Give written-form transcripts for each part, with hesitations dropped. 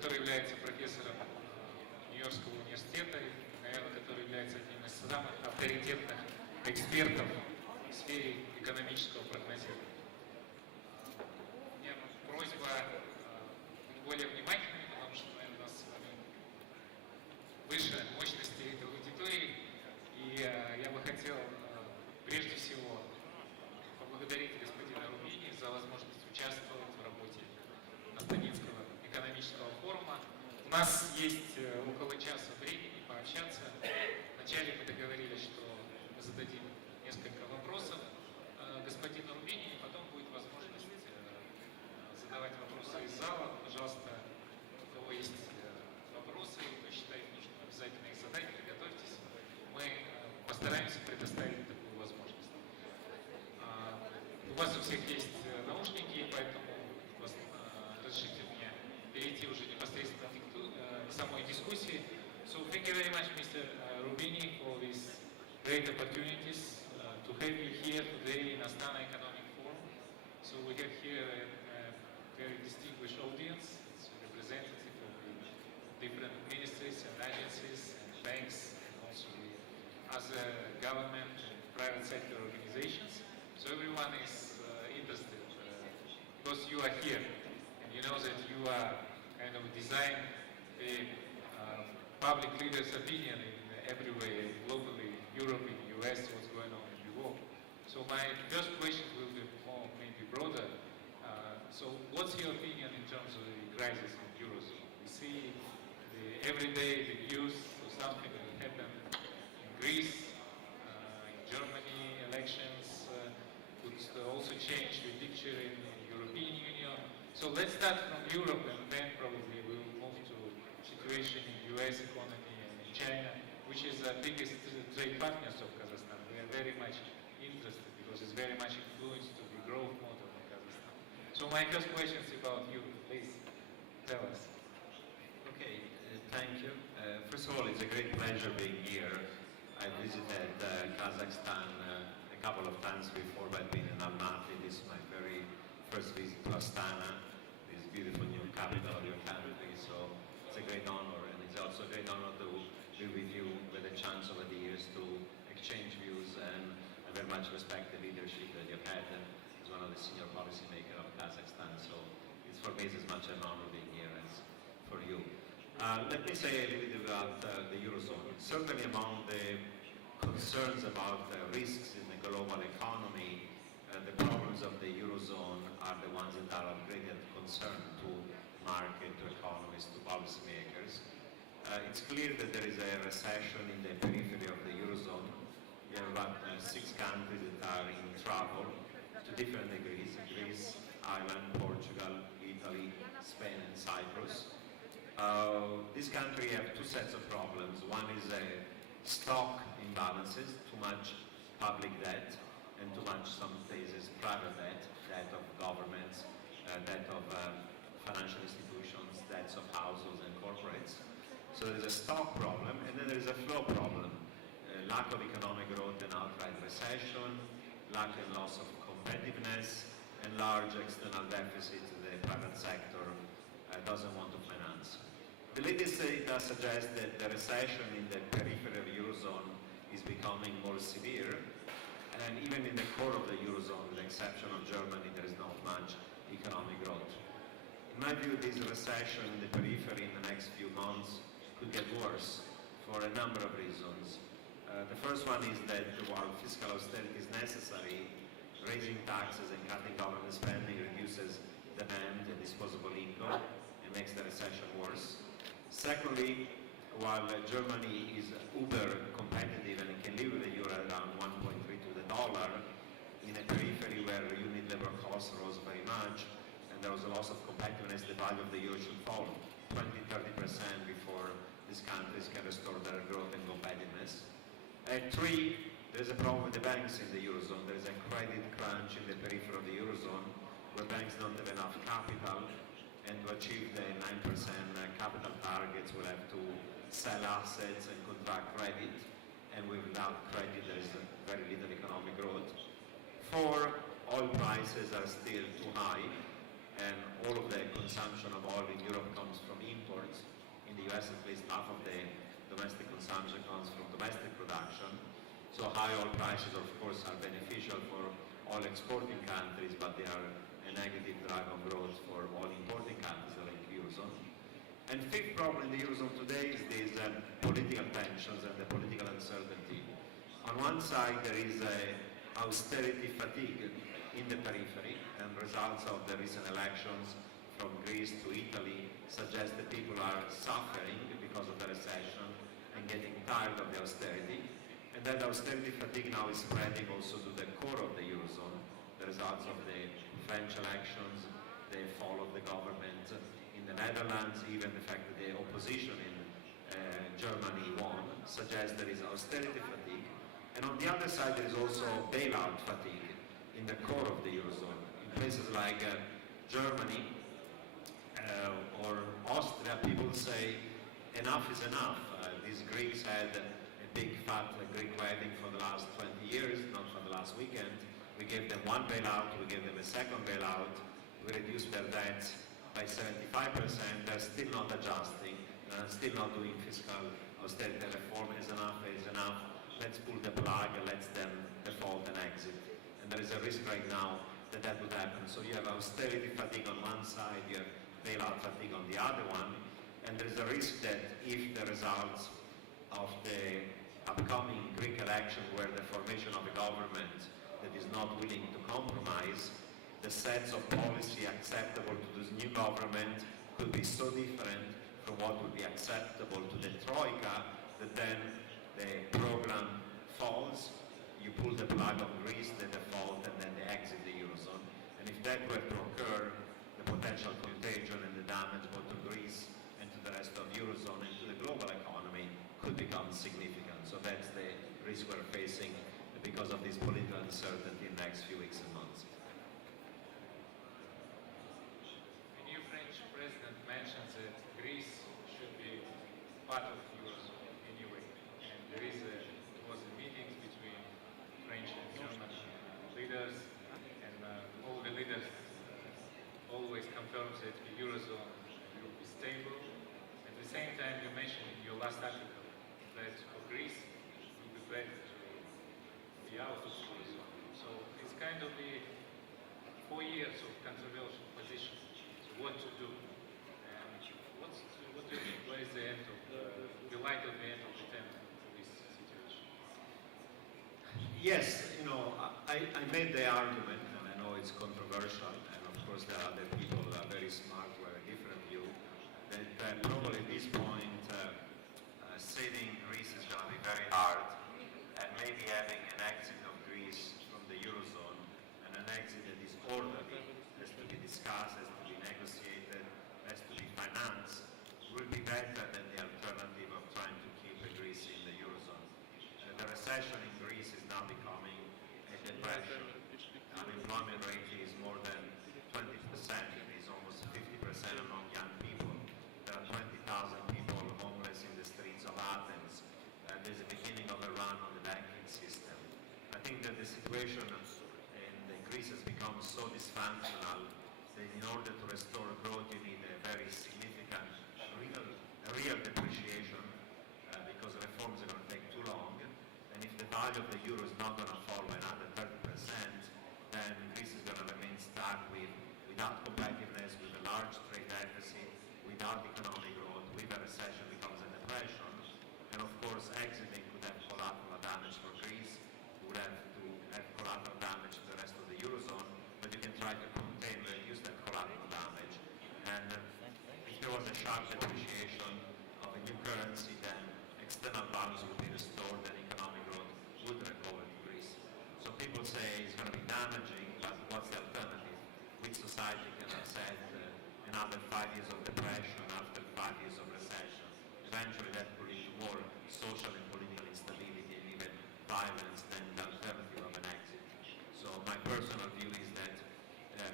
который является профессором Нью-Йоркского университета, и, наверное, который является одним из самых авторитетных экспертов в сфере экономического прогнозирования. У меня просьба быть более внимательными, потому что, наверное, у нас с вами выше мощности этой аудитории, и я бы хотел прежде всего поблагодарить господина Рубини за возможность участвовать в работе Астанинского экономического форума. У нас есть около часа времени пообщаться. Вначале мы договорились, что мы зададим несколько вопросов господину Рубини, и потом будет возможность задавать вопросы из зала. Пожалуйста, у кого есть вопросы, кто считает нужным обязательно их задать, приготовьтесь. Мы постараемся предоставить такую возможность. У вас у всех есть наушники, поэтому разрешите мне перейти уже непосредственно к самой дискуссии. So thank you very much, Mr. Rubini, for these great opportunities to have you here today in Astana Economic Forum. So we have here a very distinguished audience. It's a representative of the different ministries and agencies and banks, and also the other government and private sector organizations. So everyone is interested because you are here, and you know that you are kind of design the public leaders' opinion in every way, globally, Europe, in the US, what's going on in the world. So my first question will be more maybe broader. So what's your opinion in terms of the crisis in the Eurozone? We see every day the news of something that happened in Greece, in Germany, elections could also change the picture in the European Union. So let's start from Europe, and then probably we'll move to situation in the US economy and in China, which is the biggest trade partners of Kazakhstan. We are very much interested because it's very much influenced to the growth model of Kazakhstan. So my first question is about you. Please tell us. Okay, thank you. First of all, it's a great pleasure being here. I visited Kazakhstan a couple of times before, but I've been in Almaty. This is my very first visit to Astana, this beautiful new capital of your country. So it's a great honor, and it's also a great honor to be with you with a chance over the years to exchange views, and I very much respect the leadership that you've had as one of the senior policymakers of Kazakhstan. So it's for me it's as much an honor being here as for you. Let me say a little bit about the Eurozone. Certainly among the concerns about risks in the global economy, the problems of the Eurozone are the ones that are of greater concern to market, to economists, to policymakers. It's clear that there is a recession in the periphery of the Eurozone. We have about 6 countries that are in trouble to different degrees: Greece, Ireland, Portugal, Italy, Spain, and Cyprus. This country have 2 sets of problems. One is stock imbalances, too much public debt, and too much, some cases, private debt, debt of governments, debt of financial institutions, debts of households and corporates. So there's a stock problem, and then there's a flow problem. Lack of economic growth and outright recession, lack and loss of competitiveness, and large external deficits the private sector doesn't want to finance. The latest data suggests that the recession in the periphery of the Eurozone is becoming more severe, and even in the core of the Eurozone, with the exception of Germany, there is not much economic growth. In my view, this recession in the periphery in the next few months could get worse for a number of reasons. The first one is that while fiscal austerity is necessary, raising taxes and cutting government spending reduces demand and disposable income and makes the recession worse. Secondly, while Germany is uber competitive and it can live with the euro around 1.3 to the dollar, in a periphery where unit labor costs rose very much and there was a loss of competitiveness, the value of the euro should fall 20-30% before these countries can restore their growth and competitiveness. And 3, there's a problem with the banks in the Eurozone. There's a credit crunch in the periphery of the Eurozone where banks don't have enough capital, and to achieve the 9% capital targets we'll have to sell assets and contract credit, and without credit there is very little economic growth. 4, oil prices are still too high, and all of the consumption of oil in Europe comes from import. the US at least half of the domestic consumption comes from domestic production. So high oil prices, of course, are beneficial for oil exporting countries, but they are a negative drag on growth for oil importing countries like Eurozone. And fifth problem in the Eurozone today is these political tensions and the political uncertainty. On one side, there is austerity fatigue in the periphery, and results of the recent elections from Greece to Italy suggest that people are suffering because of the recession and getting tired of the austerity. And that austerity fatigue now is spreading also to the core of the Eurozone, the results of the French elections, the fall of the government in the Netherlands, even the fact that the opposition in Germany won, suggests there is austerity fatigue. And on the other side, there is also bailout fatigue in the core of the Eurozone. In places like Germany or Austria, people say enough is enough. These Greeks had a big fat Greek wedding for the last 20 years, not for the last weekend. We gave them one bailout, we gave them a second bailout, we reduced their debts by 75%, they're still not adjusting, still not doing fiscal austerity reform. Is enough, let's pull the plug, let them default and exit. And there is a risk right now that that would happen. So you have austerity fatigue on one side, you have bailout fatigue on the other one, and there is a risk that if the results of the upcoming Greek election were the formation of a government that is not willing to compromise, the sets of policy acceptable to this new government could be so different from what would be acceptable to the Troika that then the program falls, you pull the plug on Greece, they default, and then they exit the Eurozone. And if that were to occur, the potential contagion and the damage both to Greece and to the rest of Eurozone and to the global economy could become significant. So that's the risk we're facing because of this political uncertainty in the next few weeks and months. The new French president mentions that Greece should be part of Eurozone anyway. And there was a meeting between French and German leaders, and all the leaders always confirms that the Eurozone will be stable. At the same time, you mentioned in your last article that for Greece it will be better to be out of the Eurozone. So it's kind of the 4 years of controversial position. So what to do? And what do you think? Where is the end of the light of the end of the tunnel for this situation? Yes, I made the argument, and I know it's controversial, and of course there are other people who are very smart who have a different view, that probably at this point saving Greece is going to be very hard, and maybe having an exit of Greece from the Eurozone, and an exit that is orderly, has to be discussed, has to be negotiated, has to be financed, will be better than the alternative of trying to keep Greece in the Eurozone. The recession in Greece is now becoming a depression. Unemployment rate is more than 20%, it is almost 50% among young people. There are 20,000 people homeless in the streets of Athens. There's a beginning of a run on the banking system. I think that the situation in Greece has become so dysfunctional that in order to restore growth you need a very significant, real depreciation because reforms are going to take too long. And if the value of the euro is not going to fall by another 30%, then Greece is going to remain stuck without competitiveness, with a large trade deficit, without economic growth, with a recession becomes a depression. And of course, exiting could have collateral damage for Greece, would have to have collateral damage to the rest of the Eurozone, but you can try to contain, reduce that collateral damage. And if there was a sharp depreciation of a new currency, then external balance would be restored and economic growth would recover to Greece. So people say it's going to be damaging, but what's the alternative? Which society can accept another 5 years of depression after 5 years of recession? Eventually that will lead to more social and political instability and even violence than the alternative of an exit. So my personal view is that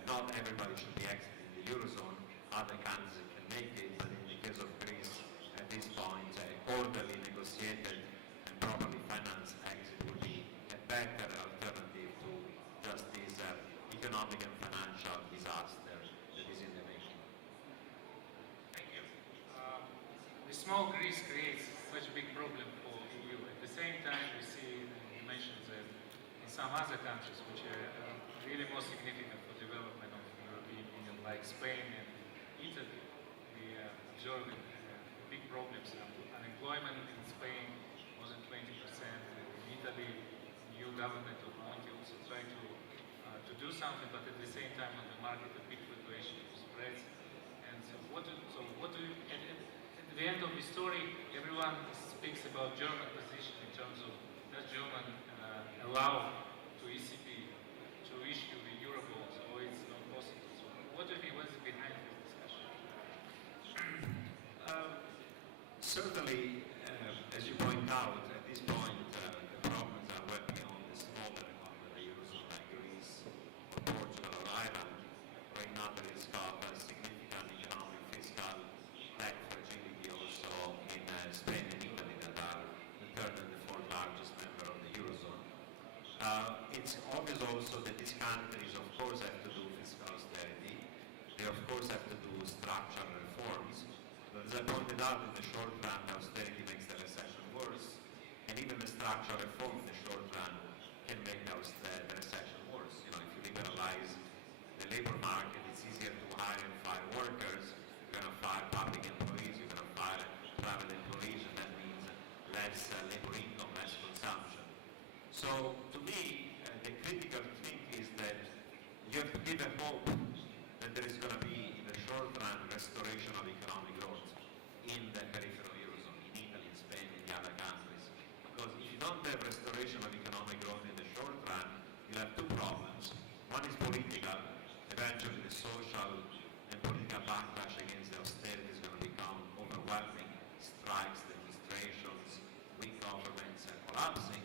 not everybody should be exiting the Eurozone. Other countries can make it, but in the case of Greece, at this point, orderly, negotiated, and properly financed exit would be a better alternative to just this economic and financial disaster that is in the making. Thank you. small Greece creates such a big problem for EU. At the same time, we see, you mentioned that in some other countries which are really more significant for development of the European Union, like Spain and Italy, we are observing big problems. Unemployment in Spain more than 20%. In Italy, new government of Monti also tried to do something, but at the same time on the market a big fluctuation of spreads. And so what do you, at the end of the story, everyone speaks about German position in terms of does German allow to ECB to issue the Eurobonds, or it's not possible. So what do you think, what is behind this discussion? Certainly, as you point out, at this point, the problems are well beyond the smaller economy of the Eurozone, like Greece, or Portugal, or Ireland. Right now, there is got a significant economic fiscal debt fragility also in Spain and Italy, that are the third and the fourth largest member of the Eurozone. It's obvious also that these countries, of course, have to do fiscal austerity. They, of course, have to do structural reforms. But as I pointed out, in the short run, austerity makes the recession worse, and even the structural reform in the short run can make the recession worse. You know, if you liberalize the labor market, it's easier to hire and fire workers. You're going to fire public employees, you're going to fire private employees, and that means less labor income, less consumption. So, to me, the critical thing is that you have to give a hope that there is going to be, in the short run, restoration of economic growth in the peripheral Eurozone, in Italy, in Spain, in the other countries. Because if you don't have restoration of economic growth in the short run, you have two problems. One is political. Eventually, the social and political backlash against the austerity is going to become overwhelming. Strikes, demonstrations, weak governments are collapsing.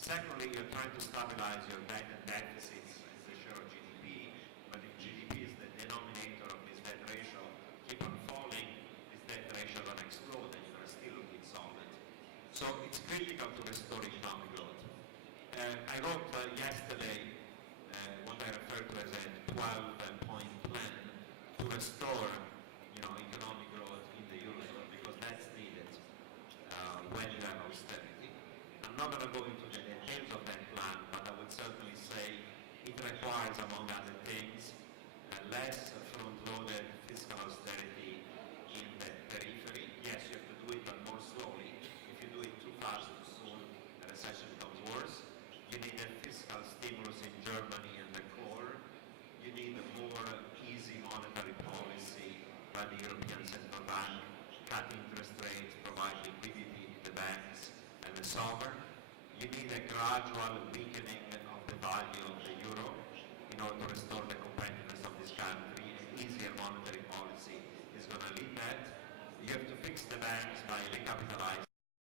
Secondly, you're trying to stabilize your debt and deficits as a share of GDP, but if GDP is the denominator of this debt ratio, keep on falling, this debt ratio will explode and you're still looking solid. So it's critical to restore economic growth. I wrote yesterday what I refer to as a 12-point plan to restore economic growth in the Eurozone, because that's needed when you have austerity. I'm not going to go into the details of that plan, but I would certainly say it requires, among other things, less front-loaded fiscal austerity in the periphery. Yes, you have to do it, but more slowly. If you do it too fast, too soon, the recession becomes worse. You need a fiscal stimulus in Germany and the core. You need a more easy monetary policy by the European Central Bank, cut interest rates, provide liquidity to the banks and the sovereign. You need a gradual weakening of the value of the euro in order to restore the competitiveness of this country. An easier monetary policy is going to lead that. You have to fix the banks by recapitalizing